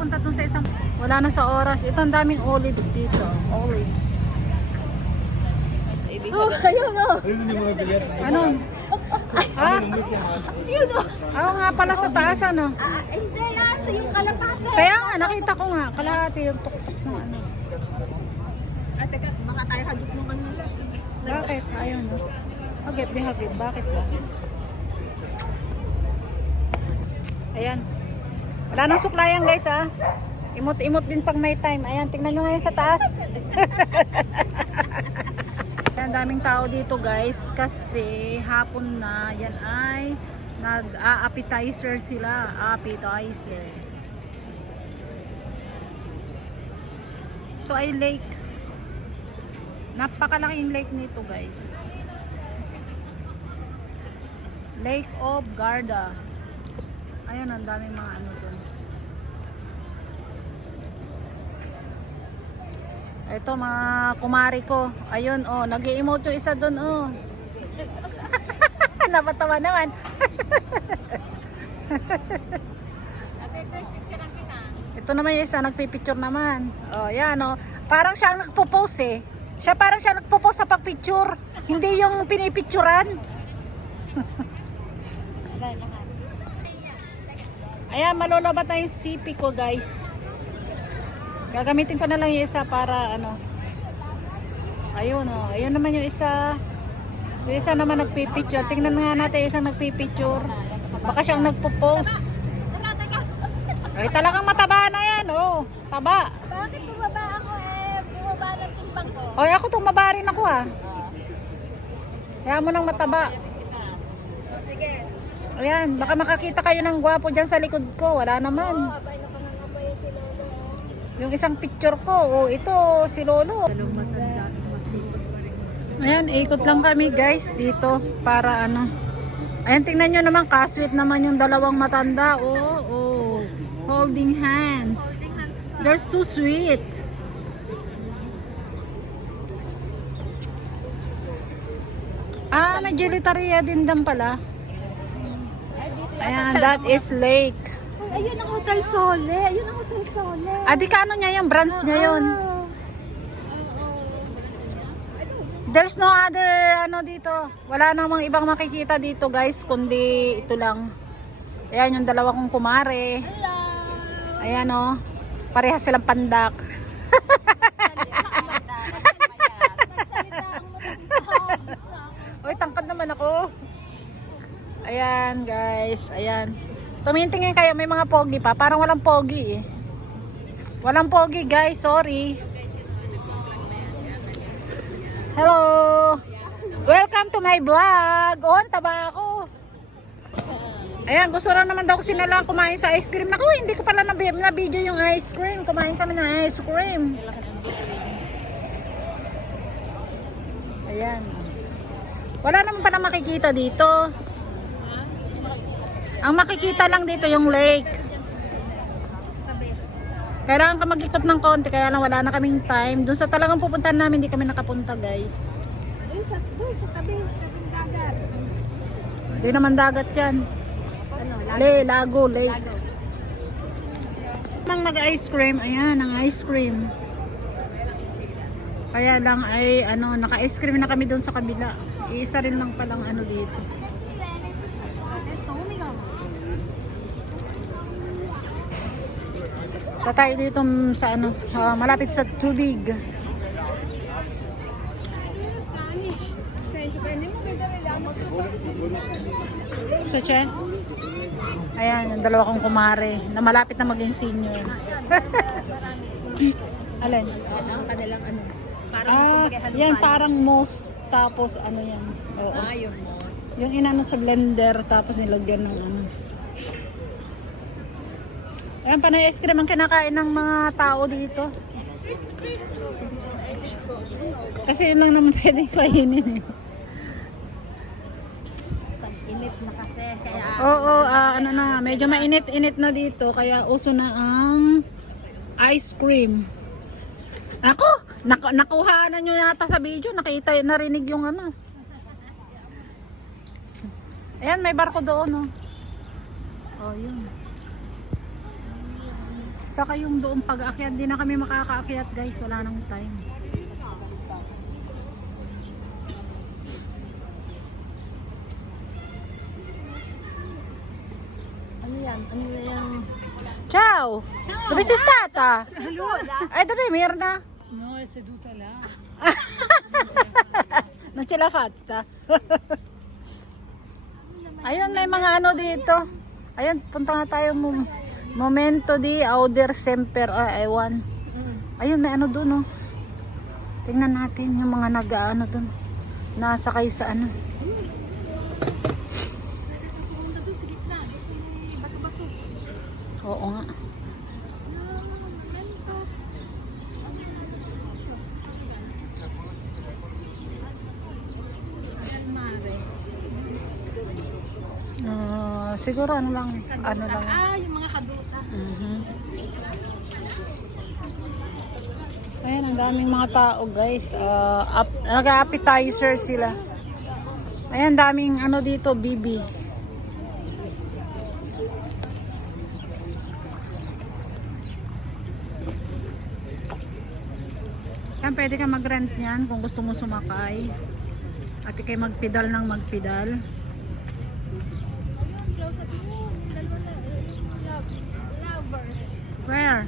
papunta dun sa isang... Wala na sa oras. Ito ang daming olives dito. Olives. Oh, ayun o. Ano? Ha? Yun o. Oo nga pala sa taas ano. Hindi yan. Sa yung kalapate. Kaya nga, nakita ko nga. Kalahati yung tuktok ng ano. Teka, baka tayo hagip mo kanila. Bakit? Ayun no. Hagip di hagip. Bakit ba? Ayan. Wala nang suklayan guys ha. Imot-imot din pag may time. Ayan, tingnan nyo ngayon sa taas. Ang daming tao dito guys kasi hapon na. Yan ay nag-appetizer sila. Appetizer. Ito ay lake. Napakalaking lake nito guys. Lake of Garda. Ayun, ang daming mga ano dun. Ito mga kumari ko. Ayun, oh, nag-i-emote yung isa dun, oh. Napatawa naman. Ito naman yung isa, nagpipicture naman. Oh, yan, oh. Parang siya ang nagpo-pose, eh. Parang siya nagpo-pose sa pagpicture. Hindi yung pinipicturan. Ayan, malolobat na yung CP ko, guys. Gagamitin ko na lang yung isa para ano. Ayun oh, ayun naman yung isa. Yung isa naman nagpipicture. Tingnan nga natin yung isang nagpipicture. Baka siyang nagpo-pose. Ay talagang mataba na yan oh. Taba. Bakit bumaba ako bumaba ng timbang ko? Oy, ako tumaba rin ako ah. Kaya mo nang mataba. Sige. Ayan, baka makakita kayo ng gwapo dyan sa likod ko. Wala naman. Abay na pangangabay si Lolo. Yung isang picture ko, oh, ito si Lolo. Ayan, ikot lang kami guys dito para ano. Ayan, tingnan nyo naman, kasweet naman yung dalawang matanda. Oh, oh, holding hands. They're so sweet. Ah, may gelitaria din dyan pala. Ayan, that is lake. Ayun ang Hotel Sole. Ayun ang Hotel Sole. Ah, di ka ano niya yung branch niya yun. There's no other ano dito. Wala namang ibang makikita dito guys, kundi ito lang. Ayan yung dalawa kong kumare. Hello. Ayan oh. Parehas silang pandak. Uy, tangkad naman ako. Ayan guys, ayan. Tumitingin kayo, may mga pogi pa. Parang walang pogi eh. Walang pogi guys, sorry. Hello. Welcome to my vlog. Oh, taba ako. Ayan, gusto lang naman daw ko sila kumain sa ice cream. Naku, hindi ko pala na-video yung ice cream. Kumain kami ng ice cream. Ayan. Wala naman pala makikita dito. Ang makikita lang dito yung lake. Kailangan ka mag-ikot ng konti, kaya lang wala na kaming time. Doon sa talagang pupuntahan namin, hindi kami nakapunta guys. Doon sa tabing dagat. Hindi naman dagat yan. Ano, Lago, lake. Mang nag-ice cream, ayan, ang ice cream. Kaya lang ay ano, naka-ice cream na kami doon sa kabila. Iisa rin lang palang ano dito. Tayo dito sa ano, malapit sa tubig. So, che? Ayan, yung dalawa kong kumare na malapit na maging senior. Alin? ang kanilang ano. Yan parang most tapos ano yan. Oo. Yung mo. Yung inano sa blender tapos nilagyan ng ano. Ayan, panay ice cream ang kinakain ng mga tao dito. Kasi yun lang naman pwedeng kainin eh. Init na kasi. Kaya Oo, ano na, medyo mainit-init na dito kaya uso na ang ice cream. Ako, nakuha na nyo yata sa video, nakita, narinig yung ano. Ayan, may barko doon oh. Oh, yun. Saka yung doon pag-akyat, di na kami makakaakyat guys, wala nang time. Ano yan? Ano yung... Ciao! Dove sei stata? Allora? Dove Mirna? No, è seduta là. Non ce l'ha fatta. Ayun, may mga ano dito. Ayun, punta nga tayo momento di Auder Semper. Ewan. Ayun, may ano doon, oh. Tingnan natin yung mga nag-ano doon. Nasakay sa ano. Pumunta doon sa gitna. Kasi may bato-bato. Oo nga. Siguro ano lang. Yung mga kaduta. Ayan, ang daming mga tao guys. Nag-appetizer sila. Ayan, daming ano dito, bibi. Yan, pwede ka mag-rent niyan kung gusto mo sumakay. At ikay magpedal ng magpedal. Where?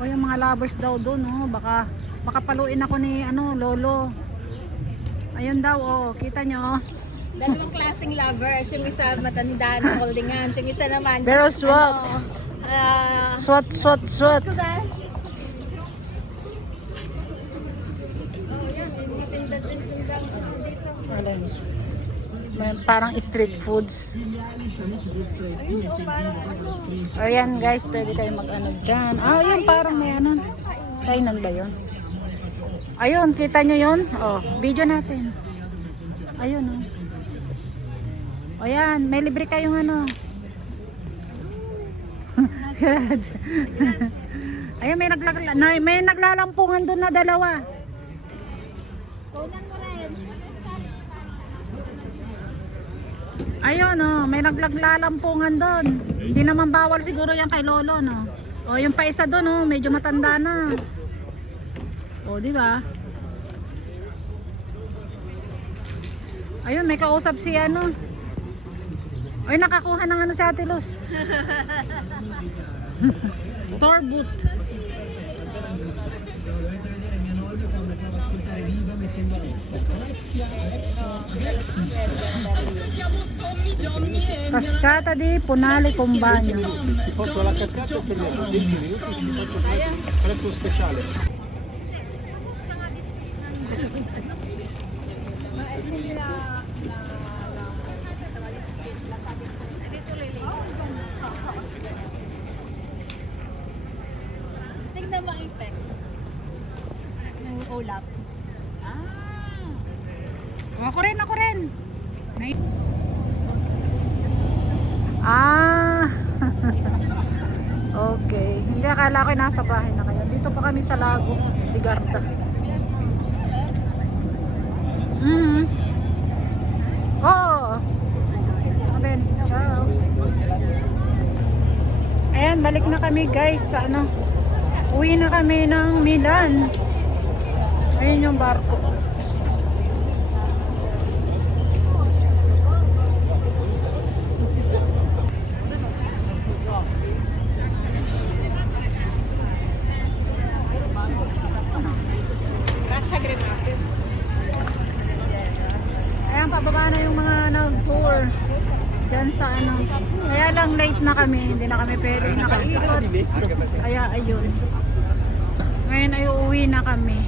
O yung mga lovers daw doon, oh. Baka paluin ako ni ano, lolo. Ayun daw, oh, kita nyo. Dalawang klaseng lovers. Yung isa matanda na holding hands. Yung isa naman. Pero swat. Swat. Oh, yan. Tindag dito. Alin? Parang street foods. Ayun, oh, parang ano. Ayan guys, pwede kayo mag-ano dyan. Yun parang may ano. Kainan ba yun? Ayun, kita nyo yun? Oh, video natin. Ayun, oh. O yan, may libre kayong ano. Good. Ayun, may naglalampungan doon na dalawa. Kunan mo rin. Ayun, oh, may naglalampungan doon. Hindi naman bawal siguro yan kay lolo, no? O, yung pa isa doon, oh, medyo matanda na. O, di ba? Ayun, may kausap si ano. Ay, nakakuha ng ano si Ate Luz. Torbut. Cascata di Punale con bagno. Porto la cascata per gli altri 20 minuti ci faccio prezzo speciale. Tingnan mo effect ng ulap. Ako rin. Okay. Hindi, akala ko nasa bahay na kayo. Dito pa kami sa Lago, Ligarda. Oo. Aben, ciao. Ayan, balik na kami guys sa ano. Uwi na kami ng Milan. Ayun yung barko. Ayan, pababa na yung mga nag-tour dyan sa ano. Kaya lang late na kami, hindi na kami pwedeng nakaikot. Kaya ayun. Ngayon ay uuwi na kami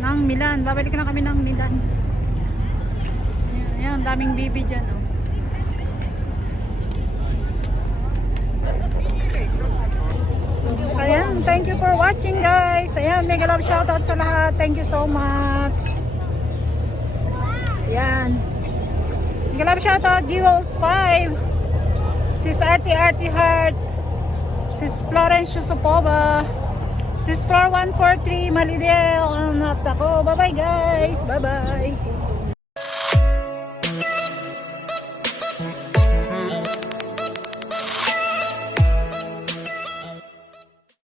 ng Milan. Babalik na kami ng Milan. Ayan, daming bibi dyan, oh. Ayan, thank you for watching guys. Ayan, mega love shoutout sa lahat. Thank you so much. Ayan. Mega love shoutout Jewels 5. Sis Artie Heart. Sis Florence Yusupova. Sis Floor 143 Malidel. At ako. Bye bye guys. Bye bye.